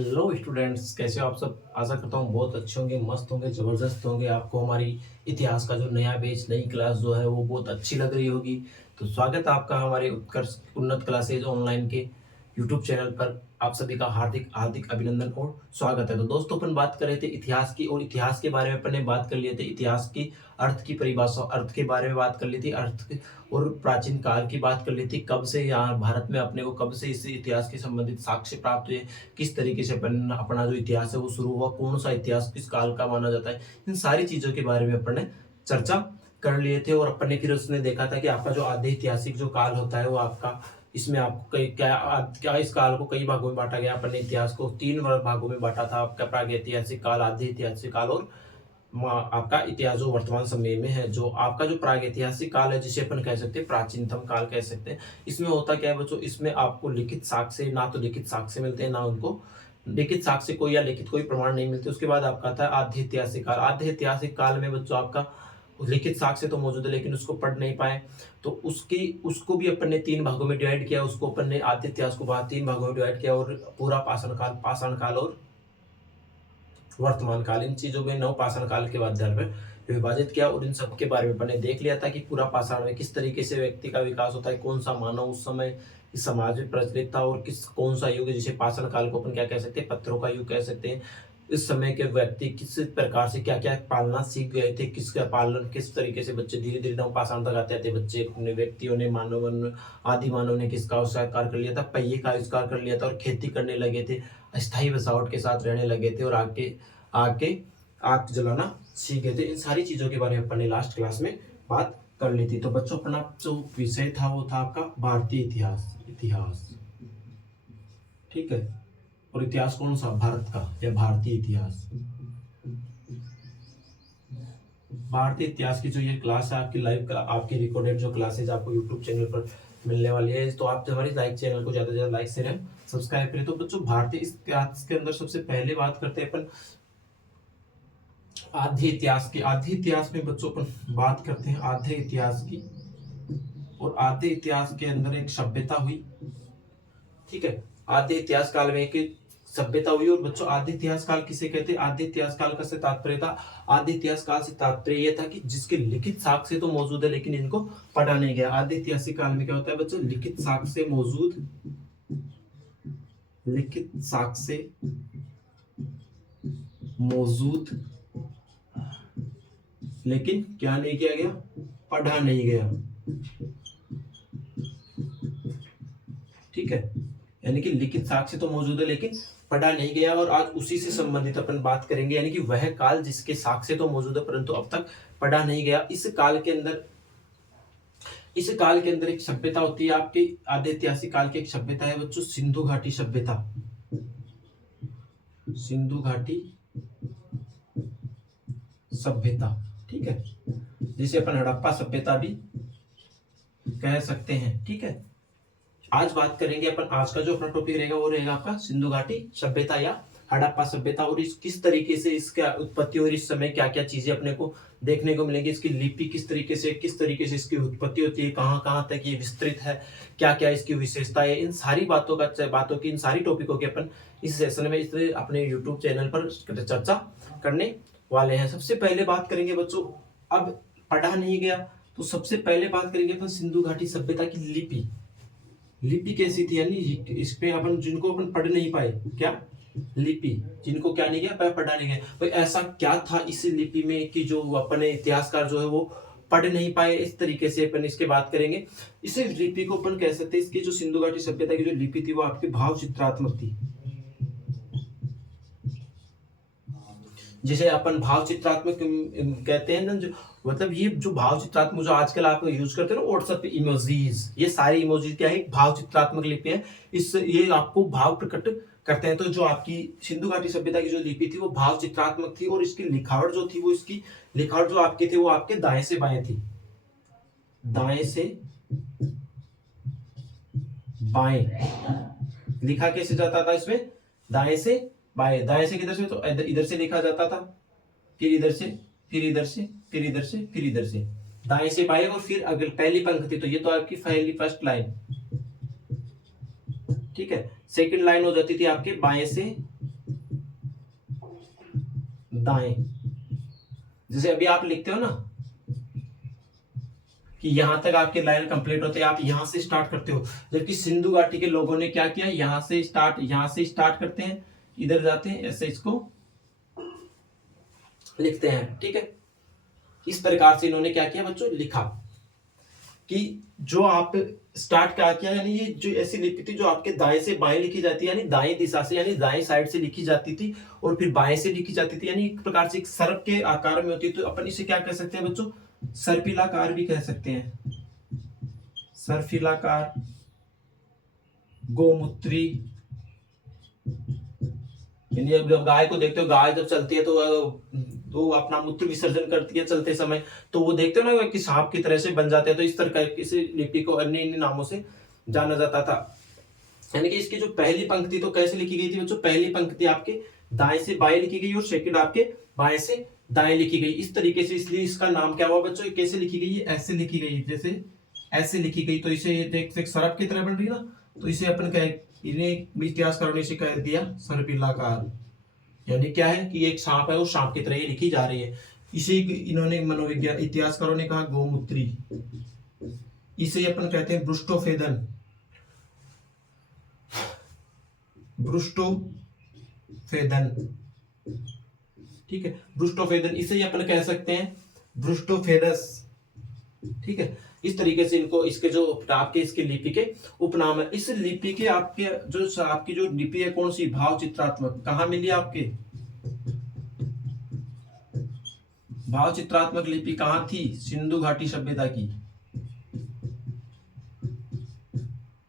Hello students, कैसे हो आप सब। आशा करता हूँ बहुत अच्छे होंगे, मस्त होंगे, ज़बरदस्त होंगे। आपको हमारी इतिहास का जो नया बैच, नई क्लास जो है वो बहुत अच्छी लग रही होगी। तो स्वागत है आपका हमारे उत्कर्ष उन्नत क्लासेज ऑनलाइन के यूट्यूब चैनल पर। आप सभी का हार्दिक हार्दिक अभिनंदन और स्वागत है। तो दोस्तों, अपन बात कर रहे थे इतिहास की, और इतिहास के बारे में अपन ने बात कर लिए थे। इतिहास की अर्थ की परिभाषा, अर्थ के बारे में बात कर ली थी, और प्राचीन काल की बात कर ली थी। कब से यहाँ भारत में अपने को कब से इस इतिहास के संबंधित साक्ष्य प्राप्त हुए, किस तरीके से अपना जो इतिहास है वो शुरू हुआ, कौन सा इतिहास किस काल का माना जाता है, इन सारी चीजों के बारे में अपन ने चर्चा कर लिए थे। और अपन ने फिर उसने देखा था कि आपका जो आधे ऐतिहासिक जो काल होता है वो आपका, इसमें आपको कई क्या इस काल को कई भागों में बांटा गया। अपन ने इतिहास को तीन भागों में बांटा था। आपका प्रागैतिहासिक काल, आधे ऐतिहासिक काल, और आपका इतिहास जो वर्तमान समय में है। जो आपका जो प्रागैतिहासिक काल है, जिसे अपन कह सकते हैं प्राचीनतम काल कह सकते हैं। इसमें होता क्या है बच्चों, इसमें आपको लिखित साक्ष्य, ना तो लिखित साक्ष्य मिलते हैं, ना उनको लिखित साक्ष्य कोई या लिखित कोई प्रमाण नहीं मिलते। उसके बाद आपका आता है आद्य ऐतिहासिक काल। आद्य ऐतिहासिक काल में बच्चों आपका लिखित साक्ष्य तो मौजूद है, लेकिन उसको पढ़ नहीं पाए। तो उसको भी अपन ने तीन भागों में डिवाइड किया। उसको अपन ने आद्य इतिहास को बाद तीन भागों में डिवाइड किया, और पूरा पाषाण काल और वर्तमान काल, इन चीजों में नवपाषाण काल के माध्यम में विभाजित किया। और इन सब के बारे में अपन ने देख लिया था कि पूरा पाषाण में किस तरीके से व्यक्ति का विकास होता है, कौन सा मानव उस समय इस समाज में प्रचलित था, और कौन सा युग है जिसे पाषाण काल को अपन क्या कह सकते हैं, पत्थरों का युग कह सकते हैं। इस समय के व्यक्ति किस प्रकार से क्या क्या पालना सीख गए थे, किसका पालन किस तरीके से बच्चे धीरे धीरे नवपाषाण तक आते आते बच्चे अपने व्यक्तियों ने आदि मानव ने किसका आविष्कार कर लिया था, पहिए का आविष्कार कर लिया था, और खेती करने लगे थे, अस्थायी बसावट के साथ रहने लगे थे, और आगे आग जलाना सीख गए थे। इन सारी चीजों के बारे में अपन ने लास्ट क्लास में बात कर ली थी। तो बच्चों, अपना जो विषय था वो था आपका भारतीय इतिहास। इतिहास ठीक है। और इतिहास कौन सा, भारत का या भारतीय इतिहास। भारतीय इतिहास की जो ये क्लास है आपकी लाइव, आपकी रिकॉर्डेड जो क्लासेज आपको यूट्यूब चैनल पर मिलने वाली है, तो आप हमारे लाइक चैनल को ज्यादा से ज्यादा लाइक शेयर सब्सक्राइब करें। तो बच्चों, भारतीय इतिहास के अंदर सबसे पहले बात करते हैं अपन आधे इतिहास की। आधे इतिहास में बच्चों अपन बात करते हैं आधे इतिहास की। और आधे इतिहास के अंदर एक सभ्यता हुई, ठीक है। आधे इतिहास काल में एक सभ्यता हुई। और बच्चों, आधे इतिहास काल किसे कहते हैं, आधे इतिहास काल का से तात्पर्य था, आधे इतिहास काल से तात्पर्य यह था कि जिसके लिखित साक्ष्य तो मौजूद है लेकिन इनको पढ़ा नहीं गया। आधे ऐतिहासिक काल में क्या होता है बच्चों, लिखित साक्ष्य मौजूद, लिखित साक्ष्य मौजूद, लेकिन क्या नहीं किया गया, पढ़ा नहीं गया, ठीक है। यानी कि लिखित साक्ष्य तो मौजूद है लेकिन पढ़ा नहीं गया। और आज उसी से संबंधित अपन बात करेंगे, यानी कि वह काल जिसके साक्ष्य तो मौजूद है परंतु अब तक पढ़ा नहीं गया। इस काल के अंदर, इस काल के अंदर एक सभ्यता होती है आपकी, आधे ऐतिहासिक काल की एक सभ्यता है बच्चों, सिंधु घाटी सभ्यता। सिंधु घाटी सभ्यता, ठीक है, जिसे अपन हड़प्पा सभ्यता भी कह सकते हैं, ठीक है। आज बात करेंगे अपन, आज का जो अपना टॉपिक रहेगा वो रहेगा आपका सिंधु घाटी सभ्यता या हड़प्पा सभ्यता। और इस किस तरीके से इसका उत्पत्ति और इस समय क्या क्या चीजें अपने को देखने को मिलेंगी, इसकी लिपि किस तरीके से इसकी उत्पत्ति होती है, कहाँ कहाँ तक ये विस्तृत है, क्या क्या इसकी विशेषता है, इन सारी बातों की इन सारी टॉपिकों के अपन इस सेशन में इस अपने यूट्यूब चैनल पर चर्चा करने वाले हैं। सबसे पहले बात करेंगे बच्चों, अब पढ़ा नहीं गया तो सबसे पहले बात करेंगे अपन सिंधु घाटी सभ्यता की लिपि। लिपि कैसी थी, यानी इस पे अपन जिनको अपन पढ़ नहीं पाए, क्या लिपि, जिनको क्या नहीं गया, पढ़ा नहीं गया, भाई ऐसा क्या था इस लिपि में कि जो अपने इतिहासकार जो है वो पढ़ नहीं पाए। इस तरीके से अपन इसके बात करेंगे। इस लिपि को अपन कह सकते हैं, इसकी जो सिंधु घाटी सभ्यता की जो लिपि थी वो आपकी भाव चित्रात्मक थी, जिसे अपन भाव चित्रात्मक कहते हैं ना। जो मतलब ये जो भाव चित्रात्मक जो आजकल आप यूज करते हैं ना व्हाट्सएप पे इमोजीज, ये सारे इमोजीज क्या है, भाव चित्रात्मक लिपि है। इस ये आपको भाव प्रकट करते हैं। तो जो आपकी सिंधु घाटी सभ्यता की जो लिपि थी वो भाव चित्रात्मक थी। और इसकी लिखावट जो थी वो, इसकी लिखावट जो आपके थे वो आपके दाएं से बाएं थी, दाएं से बाएं। लिखा कैसे जाता था इसमें, दाएं से बाएं, दाएं से किधर से, तो इधर से लिखा जाता था, फिर इधर से, फिर इधर से, फिर इधर से, फिर इधर से, दाएं से बाएं। और फिर अगर पहली पंक्ति, तो ये तो आपकी पहली फर्स्ट लाइन, ठीक है। सेकंड लाइन हो जाती थी आपके बाएं से दाएं। जैसे अभी आप लिखते हो ना कि यहां तक आपके लाइन कंप्लीट होते हैं, आप यहां से स्टार्ट करते हो, जबकि सिंधु घाटी के लोगों ने क्या किया, यहां से स्टार्ट करते हैं, इधर जाते हैं, ऐसे इसको लिखते हैं। ठीक है, इस प्रकार से इन्होंने क्या किया बच्चों, लिखा कि जो आप स्टार्ट क्या किया, यानी ये जो ऐसी लिपि थी जो आपके दाएं से बाएं लिखी जाती है, यानी दाएं दिशा से, यानी दाएं साइड से लिखी जाती थी और फिर बाएं से लिखी जाती थी, यानी एक प्रकार से एक सर्प के आकार में होती है। तो अपन इसे क्या कह सकते हैं बच्चों, सर्पिलाकार भी कह सकते हैं, सर्पिलाकार, गोमूत्री। यानी जब गाय को देखते हो, गाय जब चलती है तो अपना मूत्र विसर्जन करती है चलते समय, तो वो देखते हो ना कि सांप की तरह से बन जाते हैं। तो इस तरह से लिपि को अन्य अन्य नामों से जाना जाता था। यानी कि इसकी जो पहली पंक्ति तो कैसे लिखी गई थी बच्चों, पहली पंक्ति आपके दाएं से बाएं लिखी गई और सेकंड आपके बाएं से दाएं लिखी गई, इस तरीके से। इसलिए इसका नाम क्या हुआ बच्चों, कैसे लिखी गई है, ऐसे लिखी गई, जैसे ऐसे लिखी गई। तो इसे देख सरप की तरह बन रही ना, तो इसे अपन क्या, इन्हें इतिहासकारों ने इसे कह दिया सर्पिलाकार। यानी क्या है कि एक सांप है, वो सांप की तरह ही लिखी जा रही है। इसे इन्होंने मनोविज्ञान इतिहासकारों ने कहा गोमूत्री। इसे अपन कहते हैं ब्रुष्टोफेदन, ब्रुष्टोफेदन। ठीक है, ब्रुष्टोफेदन, इसे ही अपन कह सकते हैं ब्रुष्टोफेदस। ठीक है, इस तरीके से इनको, इसके जो आपके इसके लिपि के उपनाम है। इस लिपि के आपकी जो लिपि है कौन सी, भाव चित्रात्मक, कहाँ मिली आपके, भाव चित्रात्मक लिपि कहाँ थी, सिंधु घाटी सभ्यता की,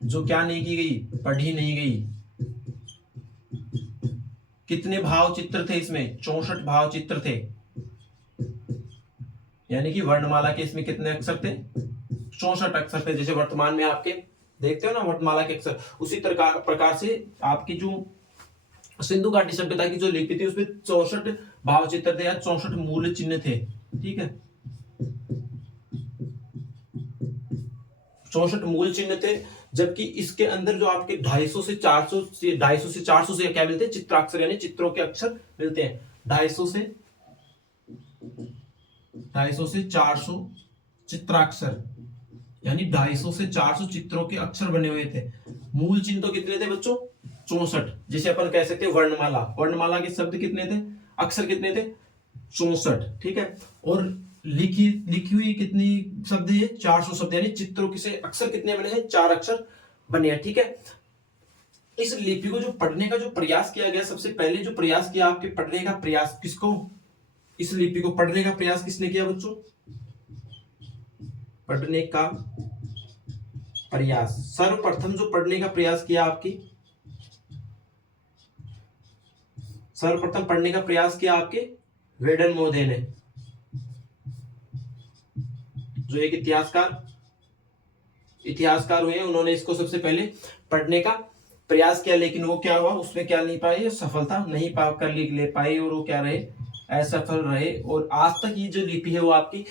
जो क्या नहीं की गई, पढ़ी नहीं गई। कितने भाव चित्र थे इसमें, 64 भाव चित्र थे। यानी कि वर्णमाला के इसमें कितने अक्षर थे, 64 अक्षर थे। जैसे वर्तमान में आपके देखते हो ना वर्णमाला के अक्षर, उसी प्रकार से आपकी जो सिंधु घाटी सभ्यता की जो लिपि थी उसमें 64 भाव चित्र थे या 64 मूल चिन्ह थे। ठीक है, 64 मूल चिन्ह थे। जबकि इसके अंदर जो आपके 250 से 400 से क्या मिलते हैं, चित्राक्षर, यानी चित्रों के अक्षर मिलते हैं। 250 से 400 चित्राक्षर, यानी 250 से 400 चित्रों के अक्षर बने हुए थे। मूल चिन्ह तो कितने थे बच्चों, 64। जैसे अपन कह सकते हैं वर्णमाला, वर्णमाला के शब्द कितने थे, अक्षर कितने थे, 64। ठीक है, और लिखी हुई कितनी शब्द है, 400 शब्द, यानी चित्रों के से अक्षर कितने बने हैं, 4 अक्षर बने हैं। ठीक है, इस लिपि को जो पढ़ने का जो प्रयास किया गया, सबसे पहले जो प्रयास किया आपके पढ़ने का प्रयास किसको, इस लिपि को पढ़ने का प्रयास किसने किया बच्चों, पढ़ने का प्रयास, सर्वप्रथम जो पढ़ने का प्रयास किया सर्वप्रथम पढ़ने का प्रयास किया आपके वेडन महोदय ने, जो एक इतिहासकार हुए, उन्होंने इसको सबसे पहले पढ़ने का प्रयास किया। लेकिन वो क्या हुआ, उसमें क्या नहीं पाए, सफलता नहीं पा कर ले पाए, और वो क्या रहे, असफल रहे। और आज तक ये जो लिपि है वो आपकी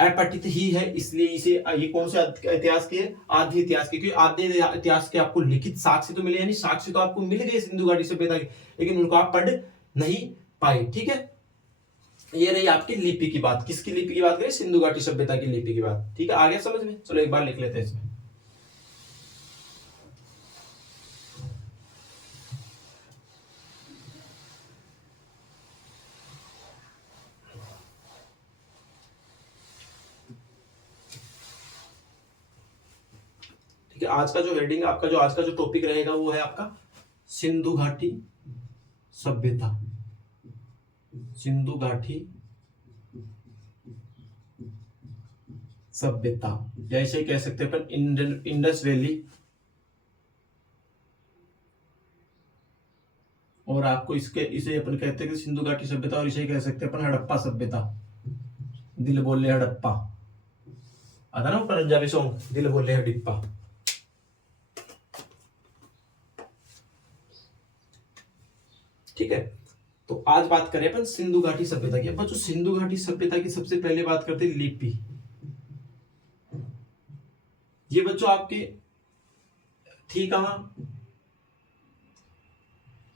अपठित ही है। इसलिए इसे, ये कौन सा इतिहास की है, आदि इतिहास की, क्योंकि आदि इतिहास के आपको लिखित साक्ष्य तो मिले, यानी साक्ष्य तो आपको मिल गए सिंधु घाटी सभ्यता के, लेकिन उनको आप पढ़ नहीं पाए। ठीक है, ये रही आपकी लिपि की बात। किसकी लिपि की बात करें, सिंधु घाटी सभ्यता की लिपि की बात। ठीक है, आ गया समझ में, चलो एक बार लिख लेते हैं इसमें। आज का जो हेडिंग, आपका जो आज का जो टॉपिक रहेगा वो है आपका सिंधु घाटी सभ्यता, सिंधु घाटी सभ्यता, या ऐसे कह सकते हैं अपन इंडस वैली, और आपको इसे अपन कहते हैं कि सिंधु घाटी सभ्यता, और इसे कह सकते हैं अपन हड़प्पा सभ्यता। दिल बोले हड़प्पा, आता ना पंजाबी सॉन्ग, दिल बोले हड़प्पा। ठीक है, तो आज बात करें अपन सिंधु घाटी सभ्यता की। अपन जो सिंधु घाटी सभ्यता की सबसे पहले बात करते हैं लिपि। ये बच्चों आपके थी कहां,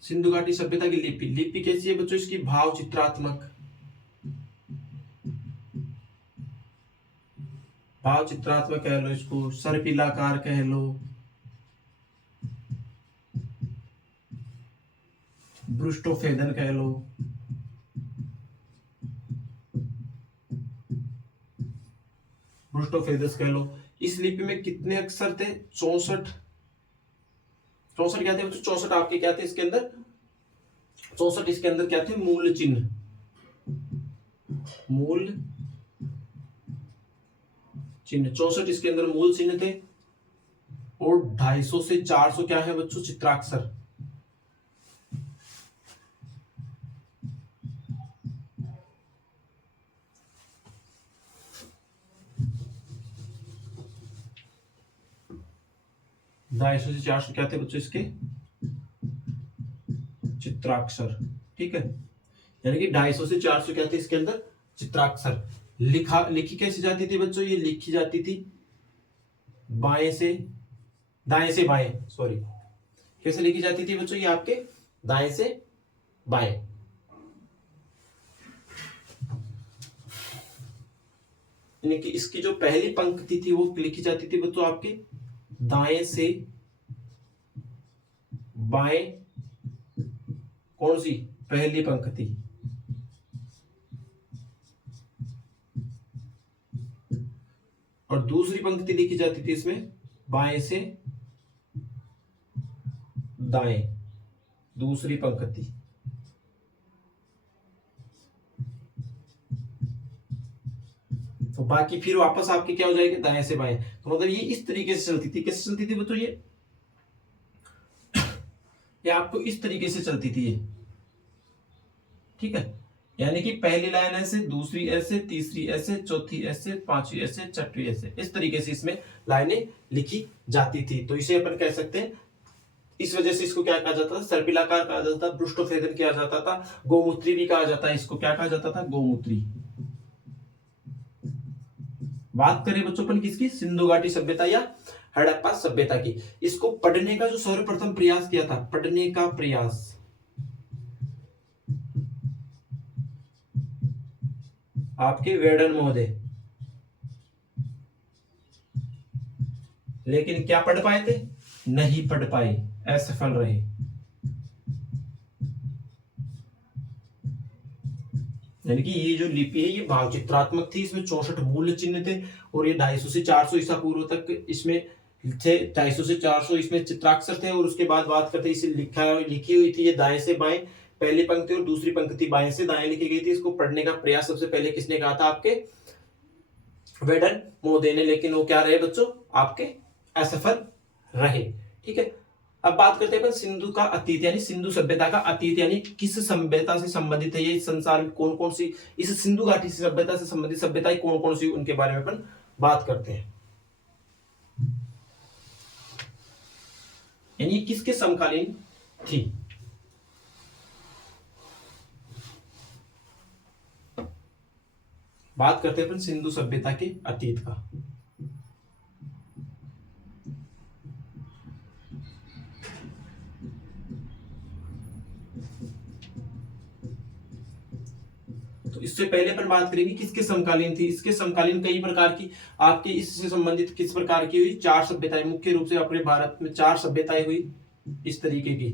सिंधु घाटी सभ्यता की लिपि, लिपि कैसी है बच्चों इसकी? भाव चित्रात्मक, भाव चित्रात्मक कह लो इसको, सर्पिलाकार कह लो, ब्रुस्टोफेदन कह लो। ब्रुस्टोफेदस कह लो। इस लिपि में कितने अक्षर थे? 64। 64 क्या थे बच्चों? 64 आपके क्या थे इसके अंदर? 64 इसके अंदर क्या थे? मूल चिन्ह, मूल चिन्ह 64 इसके अंदर मूल चिन्ह थे। और 250 से 400 क्या है बच्चों? चित्राक्षर। ढाई सौ से 400 क्या थे बच्चों इसके? चित्राक्षर। ठीक है, यानी कि 250 से 400 क्या थे इसके अंदर? चित्राक्षर। लिखी कैसे जाती थी बच्चों? ये लिखी जाती थी बाएं से दाएं से बाएं, सॉरी, कैसे लिखी जाती थी बच्चों? ये आपके दाएं से बाएं। यानी कि इसकी जो पहली पंक्ति थी वो लिखी जाती थी बच्चों आपके दाएं से बाएं। कौन सी? पहली पंक्ति। और दूसरी पंक्ति लिखी जाती थी इसमें बाएं से दाएं, दूसरी पंक्ति। तो बाकी फिर वापस आपके क्या हो जाएगा? दाएं से बाएं। तो मतलब ये इस तरीके से चलती थी। कैसे चलती थी बच्चों? ये आपको इस तरीके से चलती थी ये। ठीक है, यानी कि पहली लाइन ऐसे, दूसरी ऐसे, तीसरी ऐसे, चौथी ऐसे, पांचवी ऐसे, छठवीं ऐसे, इस तरीके से इसमें लाइनें लिखी जाती थी। तो इसे अपन कह सकते हैं, इस वजह से इसको क्या कहा जाता था? सर्पिलाकार कहा जाता था, ब्रुस्टोफेदन कहा जाता था, गोमूत्री भी कहा जाता है इसको। क्या कहा जाता था? गोमूत्री। बात करें बच्चों अपन किसकी? सिंधु घाटी सभ्यता या हड़प्पा सभ्यता की। इसको पढ़ने का जो सर्वप्रथम प्रयास किया था, पढ़ने का प्रयास, आपके वेडन महोदय। लेकिन क्या पढ़ पाए थे? नहीं पढ़ पाए, असफल रहे। यानी कि ये जो लिपि है ये भाव चित्रात्मक थी। इसमें 64 मूल चिन्ह थे और ये 250 से 400 ईसा पूर्व तक इसमें थे। 250 से 400 इसमें चित्राक्षर थे। और उसके बाद बात करते इसे लिखी हुई थी ये दाएं से बाएं, पहली पंक्ति और दूसरी पंक्ति बाएं से दाएं लिखी गई थी। इसको पढ़ने का प्रयास सबसे पहले किसने कहा था? आपके वेडन महोदय ने। लेकिन वो क्या रहे बच्चों? आपके असफल रहे। ठीक है, अब बात करते हैं सिंधु का अतीत, यानी सिंधु सभ्यता का अतीत, यानी किस सभ्यता से संबंधित है ये? संसार में कौन कौन सी इस सिंधु घाटी सभ्यता से संबंधित सभ्यताएं कौन कौन सी, उनके बारे में अपन बात करते हैं। यानी किसके समकालीन थी? बात करते हैं अपन सिंधु सभ्यता के अतीत का। तो इससे पहले अपन बात करेंगे किसके समकालीन थी। इसके समकालीन कई प्रकार की आपके इससे संबंधित किस प्रकार की हुई? 4 सभ्यताएं। मुख्य रूप से अपने भारत में 4 सभ्यताएं हुई इस तरीके की।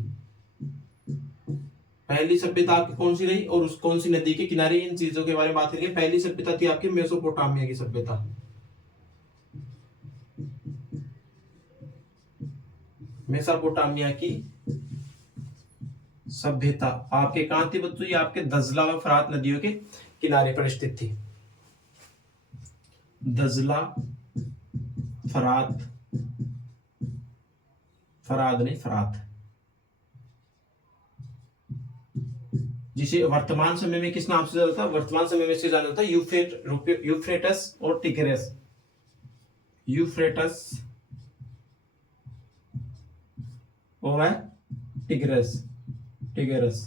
पहली सभ्यता आपकी कौन सी रही और उस कौन सी नदी के किनारे? इन चीजों के बारे में बात करेंगे। पहली सभ्यता थी आपकी मेसोपोटामिया की सभ्यता। मेसोपोटामिया की सभ्यता आपके कहां थी बच्चों? ये आपके दजला व फरात नदियों के किनारे पर स्थित थी। दजला, फरात, फराद नहीं फरात, जिसे वर्तमान समय में किस नाम से जाना था? वर्तमान समय में से जाना था यूफ्रेटस और टिग्रिस। यूफ्रेटस और टिग्रिस, टिग्रिस।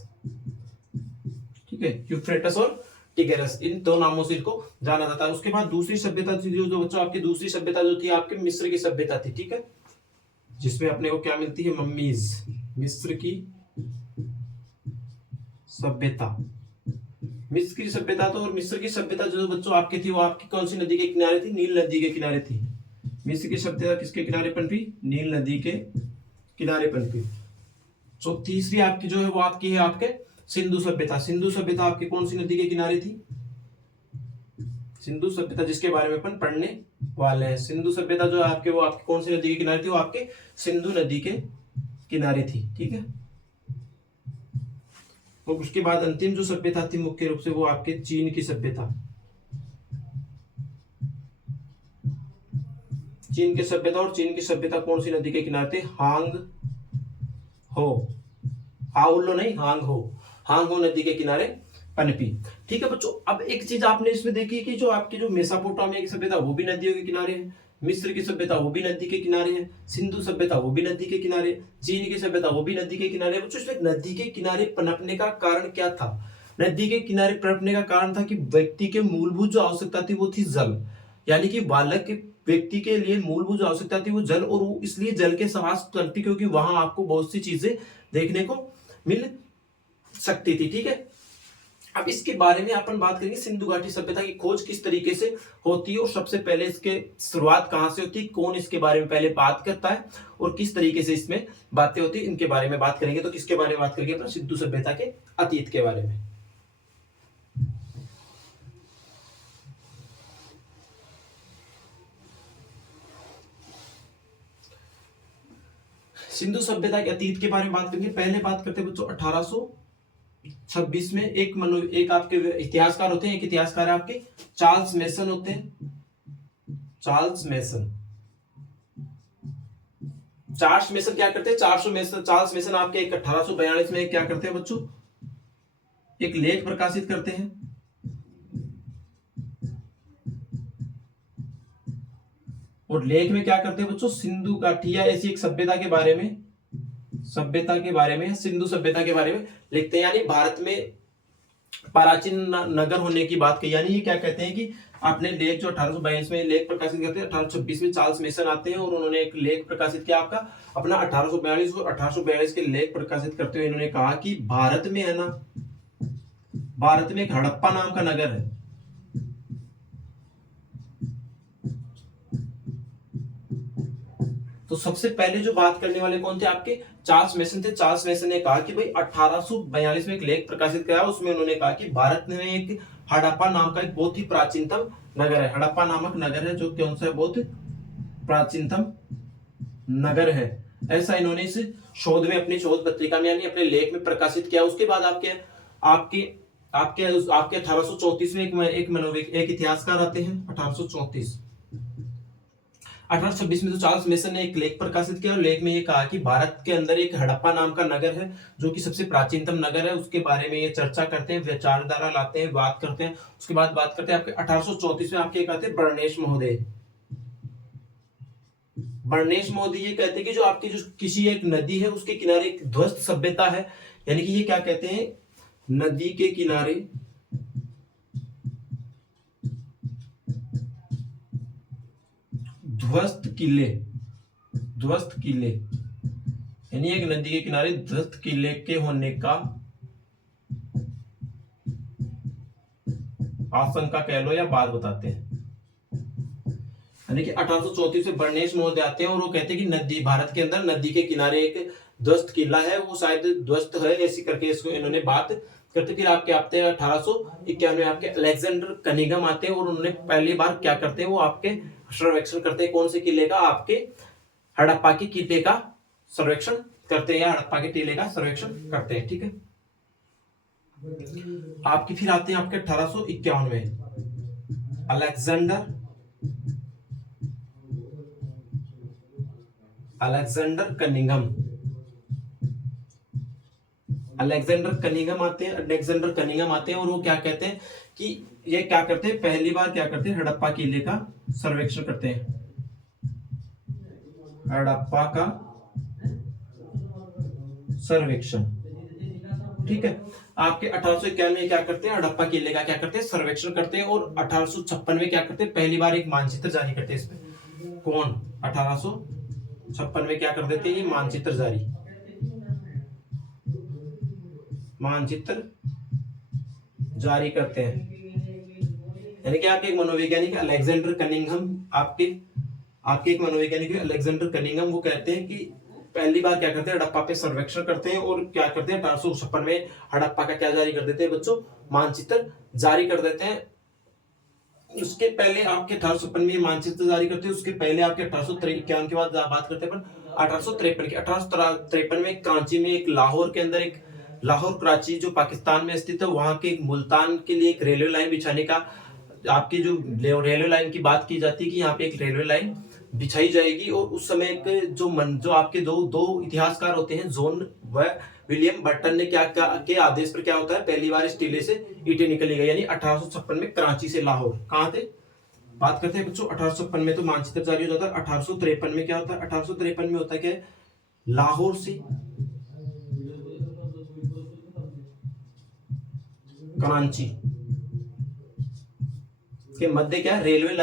ठीक है, यूफ्रेटस और टिग्रिस, इन दो नामों से इनको जाना जाता है। उसके बाद दूसरी सभ्यता थी जो बच्चों आपकी दूसरी सभ्यता जो थी आपके मिस्र की सभ्यता थी। ठीक है, जिसमें अपने को क्या मिलती है? मम्मीज, मिस्र की सभ्यता। मिस्र की सभ्यता तो, और मिस्र की सभ्यता जो बच्चों आपकी थी वो आपकी कौन सी नदी के किनारे थी? नील नदी के किनारे थी। मिस्र की सभ्यता किसके किनारे पनपी? नील नदी के किनारे पनपी। तो तीसरी आपकी जो है वो आपकी है आपके सिंधु सभ्यता। सिंधु सभ्यता आपकी कौन सी नदी के किनारे थी? सिंधु सभ्यता जिसके बारे में अपन पढ़ने वाले हैं, सिंधु सभ्यता जो है आपके वो आपकी कौन सी नदी के किनारे थी? वो आपके सिंधु नदी के किनारे थी। ठीक है। और उसके बाद अंतिम जो सभ्यता थी मुख्य रूप से वो आपके चीन की सभ्यता। चीन की सभ्यता, और चीन की सभ्यता कौन सी नदी के किनारे थे? हांग हो, हाउलो नहीं, हांग हो, हांग हो नदी के किनारे पनपी। ठीक है बच्चों, अब एक चीज आपने इसमें देखी कि जो आपकी जो मेसोपोटामिया की सभ्यता वो भी नदियों के किनारे है, मिस्र की सभ्यता वो भी नदी के किनारे है, सिंधु सभ्यता वो भी नदी के किनारे, चीन की सभ्यता वो भी नदी के किनारे। बच्चों इसमें नदी के किनारे पनपने का कारण क्या था? नदी के किनारे पनपने का कारण था कि व्यक्ति के मूलभूत जो आवश्यकता थी वो थी जल, यानी कि बालक व्यक्ति के लिए मूलभूत जो आवश्यकता थी वो जल, और वो इसलिए जल के समास करती क्योंकि वहां आपको बहुत सी चीजें देखने को मिल सकती थी। ठीक है। अब इसके बारे में अपन बात करेंगे, सिंधु घाटी सभ्यता की खोज किस तरीके से होती है और सबसे पहले इसके शुरुआत कहां से होती है, कौन इसके बारे में पहले बात करता है और किस तरीके से इसमें बातें होती है, इनके बारे में बात करेंगे। तो किसके बारे में बात करेंगे अपन? सिंधु सभ्यता के अतीत के बारे में। सिंधु सभ्यता के अतीत के बारे में बात करेंगे। पहले बात करते हैं बच्चों 1826 में एक आपके इतिहासकार होते हैं, एक इतिहासकार है आपके चार्ल्स मेसन होते हैं। चार्ल्स मेसन क्या करते हैं? चार्ल्स मेसन आपके 1842 में क्या करते हैं बच्चों? एक लेख प्रकाशित करते हैं। और लेख में क्या करते हैं बच्चों? सिंधु घाटी या ऐसी एक सभ्यता के बारे में, सिंधु सभ्यता के बारे में लिखते हैं। यानी भारत में प्राचीन नगर होने की बात कही। यानी ये क्या कहते हैं कि आपने लेख जो 1842 में लेख प्रकाशित करते हैं, 1826 में चार्ल्स मेसन आते हैं और उन्होंने एक लेख प्रकाशित किया आपका अपना 1842, और 1842 के लेख प्रकाशित करते हुए इन्होंने कहा कि भारत में है ना, भारत में एक हड़प्पा नाम का नगर है। तो सबसे पहले जो बात करने वाले कौन थे? आपके चार्ल्स मेसन थे। चार्ल्स मेसन ने कहा कि भाई 1842 में एक लेख प्रकाशित किया, उसमें उन्होंने कहा कि भारत में एक हड़प्पा नाम का एक बहुत ही प्राचीनतम नगर है। हड़प्पा नामक नगर है जो कौन सा बहुत प्राचीनतम नगर है, ऐसा इन्होंने इस शोध में, अपनी शोध पत्रिका में यानी अपने लेख में प्रकाशित किया। उसके बाद आपके आपके आपके आपके 1834 में एक इतिहासकार आते हैं। 1826 में तो चार्ल्स मेसन ने एक लेख प्रकाशित किया और लेख में ये कहा कि भारत के अंदर एक हड़प्पा नाम का नगर है जो कि सबसे प्राचीनतम नगर है। उसके बारे में ये चर्चा करते हैं, विचारधारा लाते हैं, बात करते हैं। उसके बाद बात करते हैं आपके 1834 में आपके कहते हैं बर्नेश महोदय। बर्नेश महोदय ये कहते हैं कि जो आपकी जो किसी एक नदी है उसके किनारे एक ध्वस्त सभ्यता है, यानी कि ये क्या कहते हैं? नदी के किनारे ध्वस्त किले, यानी एक नदी के किनारे ध्वस्त किले के होने का आशंका कह लो या बात बताते हैं। यानी कि 1834 में बर्नेश महोदय आते हैं और वो कहते हैं कि नदी, भारत के अंदर नदी के किनारे एक ध्वस्त किला है, वो शायद ध्वस्त है, ऐसी करके इसको इन्होंने बात करते। फिर आपके आते हैं 1891 में आपके अलेक्जेंडर कनिंघम आते हैं और उन्होंने पहली बार क्या करते हैं? वो आपके सर्वेक्षण करते हैं। कौन से किले का? आपके हड़प्पा के किले का सर्वेक्षण करते हैं, या हड़प्पा के टीले का सर्वेक्षण करते हैं। ठीक है। आपकी फिर आते हैं आपके 1851 में अलेक्जेंडर कनिंघम आते हैं और वो क्या कहते हैं कि ये क्या करते हैं? पहली बार क्या करते हैं? हड़प्पा किले का सर्वेक्षण करते हैं। हड़प्पा का सर्वेक्षण, ठीक है। आपके 1851 में क्या करते हैं? हड़प्पा किले का क्या करते हैं? सर्वेक्षण करते हैं। और 1856 में क्या करते हैं? पहली बार एक मानचित्र जारी करते हैं। इसमें कौन? 1856 में क्या कर देते हैं? ये मानचित्र मानचित्र जारी करते हैं। यानी कि आपके एक मनोवैज्ञानिक अलेक्जेंडर कनिंघम आपके एक मनोवैज्ञानिक अलेक्जेंडर कनिंघम वो कहते हैं कि पहली बार क्या करते हैं, हड़प्पा पे सर्वेक्षण करते हैं और क्या करते हैं 1856 में हड़प्पा का क्या जारी कर देते हैं बच्चों, मानचित्र जारी कर देते हैं। उसके पहले आपके 1856 में मानचित्र जारी करते हैं, उसके पहले आपके 1851 के बाद बात करते हैं अपन 1853 की। 1853 में कराची में एक लाहौर कराची जो पाकिस्तान में स्थित है, वहां के एक मुल्तान के लिए एक रेलवे लाइन बिछाने का आपकी जो रेलवे लाइन की बात की जाती है कि यहाँ पे एक रेलवे लाइन बिछाई जाएगी। और उस समय एक जो आपके दो इतिहासकार होते हैं, जॉन व विलियम बर्टन ने क्या के आदेश पर क्या होता है, पहली बार इस टीले से ईंटें निकली गई। यानी 1856 में कराची से लाहौर कहाँ थे, बात करते हैं बच्चों 1856 में तो मानचित्र जारी हो जाता है। 1853 में क्या होता है, 1853 में होता है क्या, लाहौर से कराची के मध्य क्या रेलवे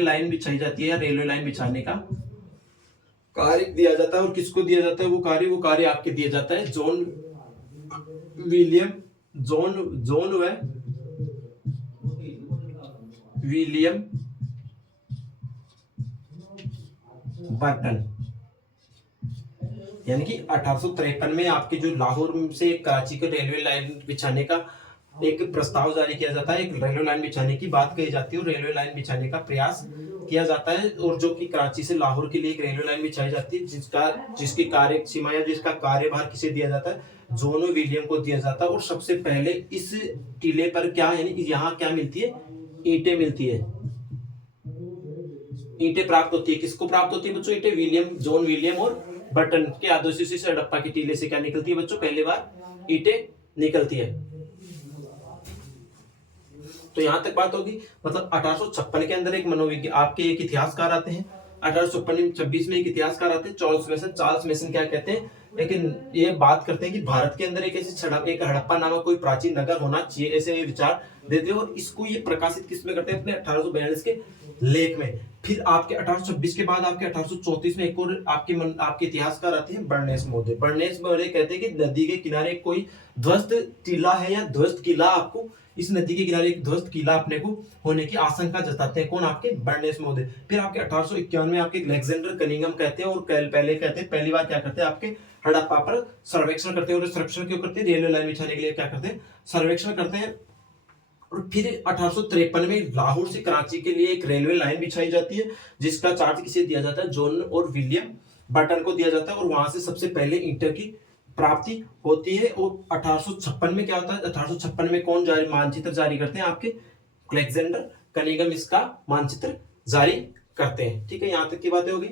लाइन बिछाई जाती है, या रेलवे लाइन बिछाने का कार्य दिया जाता है। और किसको दिया जाता है वो कार्य आपके दिया जाता है जॉन व विलियम बर्टन। यानी कि 1853 में आपके जो लाहौर से कराची को रेलवे लाइन बिछाने का एक प्रस्ताव जारी किया जाता है, एक रेलवे लाइन बिछाने की बात कही जाती है और रेलवे लाइन बिछाने का प्रयास किया जाता है। और जो कि कराची से लाहौर के लिए एक रेलवे लाइन बिछाई जाती है, जिसकी कार्य सीमा या जिसका कार्यभार किसे दिया जाता है, जॉन विलियम को दिया जाता है। और सबसे पहले इस टीले पर क्या यानी यहाँ क्या मिलती है, ईंटें मिलती है, ईंटें प्राप्त होती है। किसको प्राप्त होती है बच्चों, ईंटें जॉन विलियम और बर्टन के आदेश से हड़प्पा की टीले से क्या निकलती है बच्चों, पहली बार ईंटें निकलती है। तो यहां तक बात होगी। मतलब 1856 के अंदर एक मनोविज्ञान आपके एक इतिहासकार आते हैं, 1826 में एक इतिहासकार आते हैं चार्ल्स मेसन क्या कहते हैं, लेकिन ये बात करते हैं कि भारत के अंदर एक हड़प्पा नामक कोई प्राचीन नगर होना चाहिए, ऐसे विचार देते हैं। और इसको ये प्रकाशित किसमें करते हैं, अपने 1842 के लेख में। फिर आपके 1826 के बाद आपके 1834 में एक और आपके इतिहासकार आते हैं बर्नेस महोदय कहते हैं कि नदी के किनारे कोई ध्वस्त टीला है या ध्वस्त किला, आपको इस नदी के किनारे एक ध्वस्त किला अपने को होने की आशंका जताते हैं, कौन, आपके बर्नेस महोदय। फिर आपके 1851 में आपके अलेक्जेंडर कनिंघम कहते हैं और पहले कहते हैं पहली बार क्या करते हैं, आपके हड़प्पा पर सर्वेक्षण करते हैं। और सर्वेक्षण क्यों करते हैं, रेलवे लाइन बिछाने के लिए क्या करते हैं, सर्वेक्षण करते हैं। और फिर 1853 में लाहौर से कराची के लिए एक रेलवे लाइन बिछाई जाती है, जिसका चार्ज किसे दिया जाता है, जॉन और विलियम बर्टन को दिया जाता है। और वहां से सबसे पहले ईंटों की प्राप्ति होती है। और 1856 में क्या होता है, 1856 में कौन मानचित्र जारी करते हैं, आपके अलेक्जेंडर कनिंघम इसका मानचित्र जारी करते हैं। ठीक है, यहां तक की बातें होगी।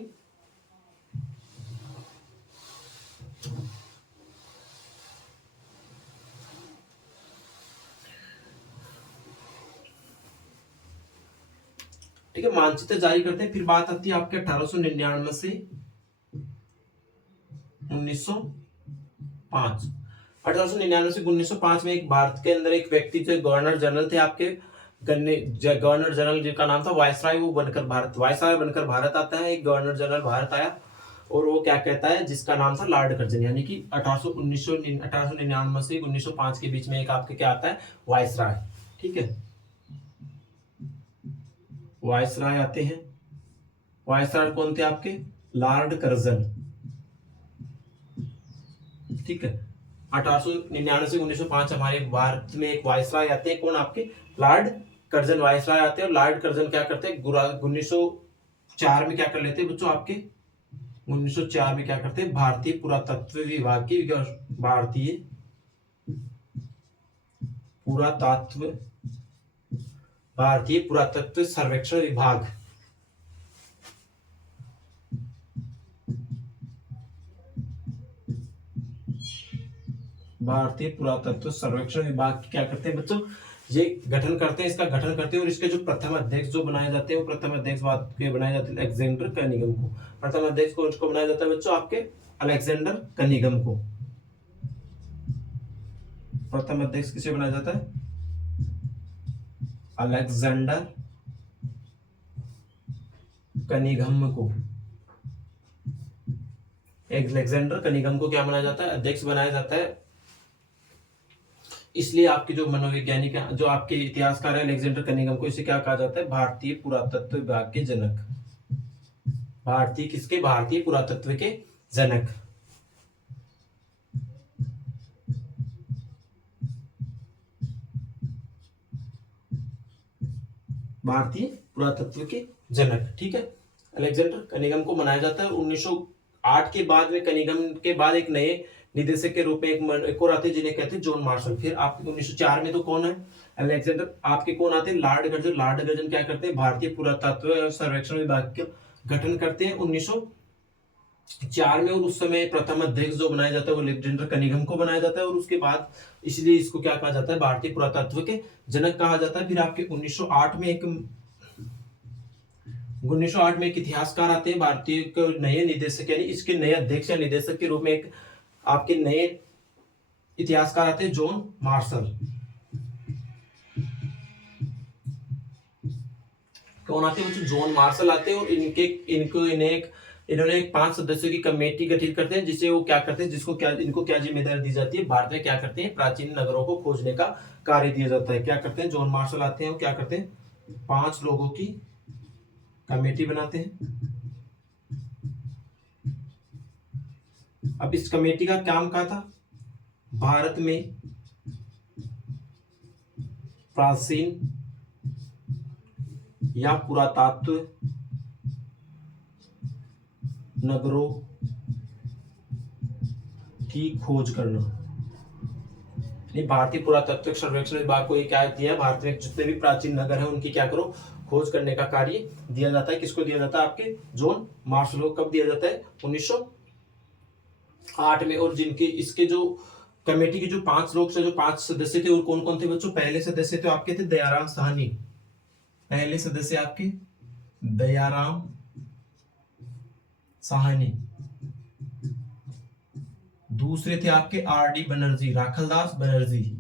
ठीक है, मानचित्र जारी करते हैं। फिर बात आती है आपके 1899 से 1905। 1899 से 1905 में एक भारत के अंदर एक व्यक्ति जो गवर्नर जनरल थे आपके, गवर्नर जनरल जिनका नाम था वायसराय, वो वायसराय बनकर भारत आता है। एक गवर्नर जनरल भारत आया और वो क्या कहता है, जिसका नाम था लॉर्ड कर्जन। यानी कि 1899 से 1905 के बीच में एक आपके क्या आता है, वायसराय। ठीक है, वायसराय आते हैं। वायसराय कौन थे आपके, लॉर्ड कर्जन। ठीक है, 1899 से 1905 हमारे भारत में एक वायसराय आते हैं, कौन, आपके लॉर्ड कर्जन वायसराय आते हैं। और लॉर्ड कर्जन क्या करते हैं, 1904 में क्या कर लेते हैं बच्चों, आपके 1904 में क्या करते हैं, भारतीय पुरातत्व विभाग की भारतीय पुरातत्व सर्वेक्षण विभाग, भारतीय पुरातत्व सर्वेक्षण विभाग क्या करते हैं बच्चों, ये गठन करते हैं, इसका गठन करते हैं। और इसके जो प्रथम अध्यक्ष जो बनाए जाते हैं, वो प्रथम अध्यक्ष बनाए जाते हैं अलेक्जेंडर कनिंघम को। प्रथम अध्यक्ष को बनाया जाता है बच्चों, आपके अलेक्जेंडर कनिंघम को। प्रथम अध्यक्ष किसे बनाया जाता है, अलेक्जेंडर कनिंघम को। अलेक्जेंडर कनिंघम को क्या माना जाता है, अध्यक्ष बनाया जाता है। इसलिए आपके जो मनोवैज्ञानिक है, जो आपके इतिहासकार है अलेक्जेंडर कनिंघम को, इसे क्या कहा जाता है, भारतीय पुरातत्व विभाग के जनक। भारतीय पुरातत्व के जनक। भारतीय पुरातत्व के जनक, ठीक है। अलेक्जेंडर कनिंघम को मनाया जाता है। 1908 के बाद में कनिंघम के बाद एक नए निदेशक के रूप में एक और आते हैं जिन्हें कहते हैं जॉन मार्शल। फिर आपके 1904 में तो कौन है, अलेक्जेंडर आपके कौन आते हैं, लॉर्ड कर्जन। लॉर्ड कर्जन क्या करते हैं, भारतीय पुरातत्व सर्वेक्षण विभाग का गठन करते हैं 1904 में। और उस समय प्रथम अध्यक्ष जो बनाया जाता है वो अलेक्जेंडर कनिंघम को बनाया जाता है। और उसके बाद इसलिए इसको क्या कहा जाता है, भारतीय पुरातत्व के जनक कहा जाता है। फिर आपके 1908 में एक इतिहासकार आते हैं, भारतीय नए निदेशक यानी इसके नए अध्यक्ष या निदेशक के रूप में एक आपके नए इतिहासकार आते हैं, जॉन मार्शल। कौन आते हैं, जॉन मार्शल आते हैं। और इन्होंने एक 5 सदस्यों की कमेटी गठित करते हैं, जिसे वो क्या करते हैं, इनको क्या जिम्मेदारी दी जाती है, भारत में क्या करते हैं, प्राचीन नगरों को खोजने का कार्य दिया जाता है। क्या करते हैं, जॉन मार्शल आते हैं, वो क्या करते हैं, 5 लोगों की कमेटी बनाते हैं। अब इस कमेटी का काम क्या था, भारत में प्राचीन या पुरातत्व नगरों की खोज करना। भारतीय पुरातत्व सर्वेक्षण विभाग को ये क्या दिया, भारत में जितने भी प्राचीन नगर हैं उनकी क्या करो, खोज करने का कार्य दिया जाता है। किसको दिया जाता है, आपके जॉन मार्शल को। कब दिया जाता है, 1908 में। और जिनके इसके जो कमेटी के जो 5 लोग थे, जो 5 सदस्य थे, वो कौन कौन थे बच्चों, पहले सदस्य तो आपके थे दयाराम साहनी। पहले सदस्य आपके दयाराम साहनी। दूसरे थे आपके आर.डी. बनर्जी, राखलदास बनर्जी।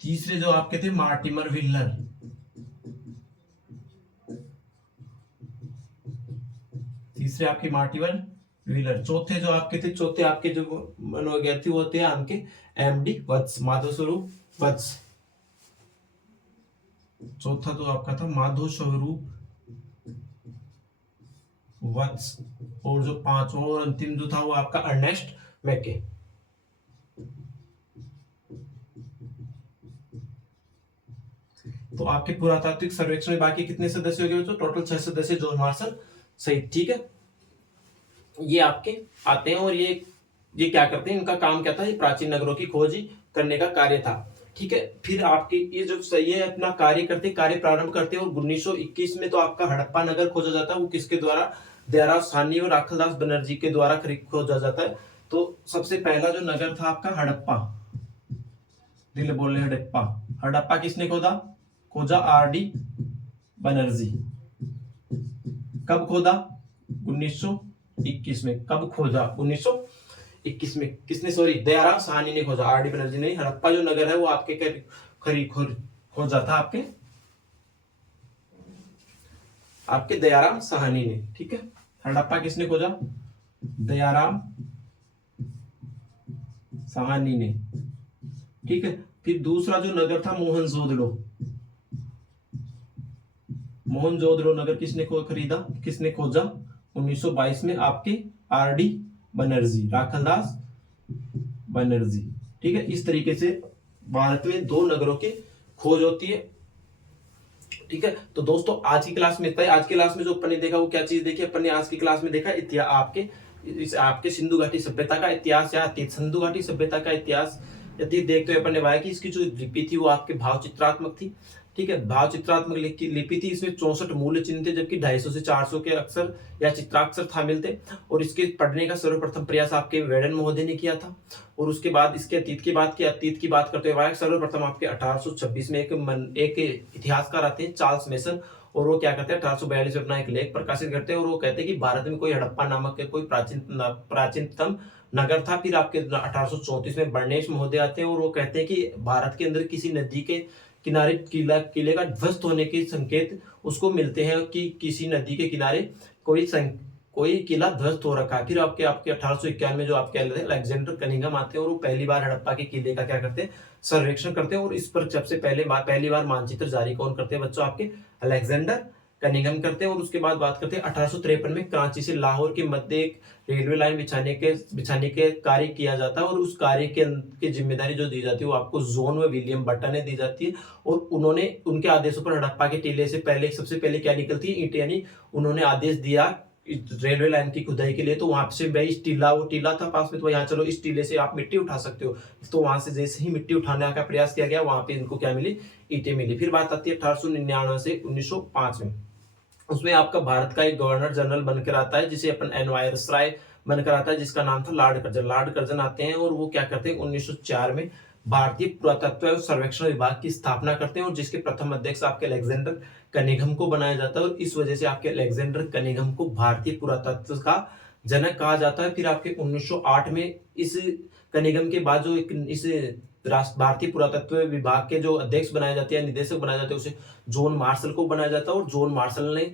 तीसरे जो आपके थे मार्टिमर व्हीलर। तीसरे आपके मार्टिमर व्हीलर। चौथे जो आपके थे, जो मनोवैज्ञानिक वो थे आपके एम.डी. वत्स, माधव स्वरूप वत्स। चौथा तो आपका था माधव स्वरूप वत्स। और जो 5वां और अंतिम जो था वो आपका अर्नेस्ट मैके। तो आपके पुरातात्विक सर्वेक्षण में बाकी कितने सदस्य हो गए बच्चों, टोटल 6 सदस्य, जॉन मार्शल सहित, ठीक है। ये आपके आते हैं और ये क्या करते हैं, इनका काम क्या था, ये प्राचीन नगरों की खोज करने का कार्य था, ठीक है। फिर आपके ये जो सही है अपना कार्य प्रारंभ करते हैं। और 1921 में तो आपका हड़प्पा नगर खोजा जाता है, वो किसके द्वारा, दयाराम साहनी और राखलदास बनर्जी के द्वारा खोजा जाता है। तो सबसे पहला जो नगर था आपका हड़प्पा, दिल बोल रहे हड़प्पा। हड़प्पा किसने खोजा, आर.डी. बनर्जी। कब खोदा, 1921 में। कब खोजा, 1921 में। किसने, सॉरी, दयाराम साहनी ने खोजा, आर.डी. बनर्जी नहीं। हड़प्पा जो नगर है वो आपके खोजा था आपके दयाराम साहनी ने, ठीक है। हड़प्पा किसने खोजा, दयाराम साहनी ने, ठीक है। फिर दूसरा जो नगर था मोहनजोदड़ो नगर किसने खोजा, 1922 में आपके आर.डी. बनर्जी, राखलदास बनर्जी, ठीक है। इस तरीके से भारत में 2 नगरों की खोज होती है, ठीक है। तो दोस्तों आज की क्लास में इतना ही। आज की क्लास में जो अपन ने देखा वो क्या चीज देखी, अपन ने आज की क्लास में देखा आपके सिंधु घाटी सभ्यता का इतिहास या सिंधु घाटी सभ्यता का इतिहास देखते हुए अपन ने पाया कि इसकी जो लिपि थी वो आपके भाव चित्रात्मक थी, ठीक है। भाव चित्रात्मक लिपि थी। इसमें 64 मूल्य चिन्ह थे, जबकि 250 से 400 के अक्षर या चित्राक्षर शामिल थे। और इसके पढ़ने का सर्वप्रथम प्रयास आपके वेडन महोदय ने किया था। और उसके बाद इसके अतीत की बात करते हुए सर्वप्रथम आपके 1826 में एक इतिहासकार आते हैं, चार्ल्स मेसन। और वो क्या करते हैं, 1842 में अपना एक लेख प्रकाशित करते हैं। और वो कहते हैं कि भारत में कोई हड़प्पा नामक के कोई प्राचीनतम नगर था। फिर आपके 1834 में बर्नेश महोदय आते हैं और वो कहते हैं कि भारत के अंदर किनारे किले का ध्वस्त होने के संकेत उसको मिलते हैं कि किसी नदी के किनारे कोई किला ध्वस्त हो रखा है। फिर आपके आपके 1851 में जो आपके अलेक्जेंडर कनिंघम आते हैं और वो पहली बार हड़प्पा के किले का क्या करते हैं, सर्वेक्षण करते हैं। और इस पर सबसे पहली बार मानचित्र जारी कौन करते हैं बच्चों, आपके अलेक्जेंडर कनिंघम करते हैं। और उसके बाद बात करते हैं 1853 में कराची से लाहौर के मध्य एक रेलवे लाइन बिछाने के कार्य किया जाता है। और उस कार्य की जिम्मेदारी जो दी जाती है वो आपको जोन व विलियम बट्टन ने दी जाती है। और उन्होंने उनके आदेशों पर हड़प्पा के टीले से सबसे पहले क्या निकलती है, ईंट। यानी उन्होंने आदेश दिया रेलवे लाइन की खुदाई के लिए, तो वहां से भाई वो टीला था पास में, तो यहाँ चलो इस टीले से आप मिट्टी उठा सकते हो। तो वहां से जैसे ही मिट्टी उठाने का प्रयास किया गया, वहां पे इनको क्या मिली, ईंटें मिली। फिर बात आती है 1899 से 1905 में। उसमें आपका भारत का एक गवर्नर जनरल बनकर आता है, जिसे अपन एनवायरस राय बनकर आता है, जिसका नाम था लॉर्ड कर्जन आते हैं। और वो क्या करते हैं, 1904 में भारतीय पुरातत्व एवं सर्वेक्षण विभाग की स्थापना करते हैं। और जिसके प्रथम अध्यक्ष आपके अलेक्जेंडर कनिंघम को बनाया जाता है। और इस वजह से आपके अलेक्जेंडर कनिंघम को भारतीय पुरातत्व का जनक कहा जाता है। फिर आपके 1908 में इस कनिंघम के बाद जो इस भारतीय पुरातत्व विभाग के जो अध्यक्ष बनाए जाते हैं, निदेशक बनाए जाते हैं, उसे जॉन मार्शल को बनाया जाता है। और जॉन मार्शल ने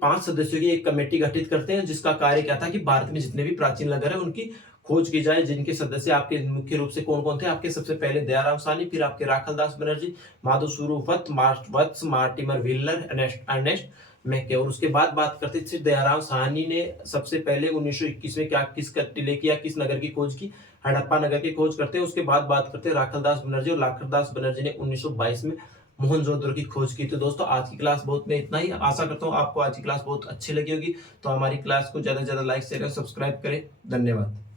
5 सदस्यों की एक कमेटी गठित करते हैं, जिसका कार्य क्या था कि भारत में जितने भी प्राचीन नगर है उनकी खोज की जाए। जिनके सदस्य आपके मुख्य रूप से कौन कौन थे, आपके सबसे पहले दयाराम साहनी, फिर आपके राखलदास बनर्जी, माधव सुरुवत, वत्स, मार्टिमर व्हीलर, अर्नेस्ट मैके। और उसके बाद बात करते थे दयाराम साहनी ने सबसे पहले 1921 में किस टिले किया, किस नगर की खोज की, हड़प्पा नगर की खोज करते हैं। उसके बाद बात करते हैं राखलदास बनर्जी, और राखलदास बनर्जी ने 1922 में मोहनजोदड़ो की खोज की। तो दोस्तों आज की क्लास बहुत में इतना ही। आशा करता हूँ आपको आज की क्लास बहुत अच्छी लगी होगी। तो हमारी क्लास को ज्यादा से ज्यादा लाइक शेयर और सब्सक्राइब करें। धन्यवाद।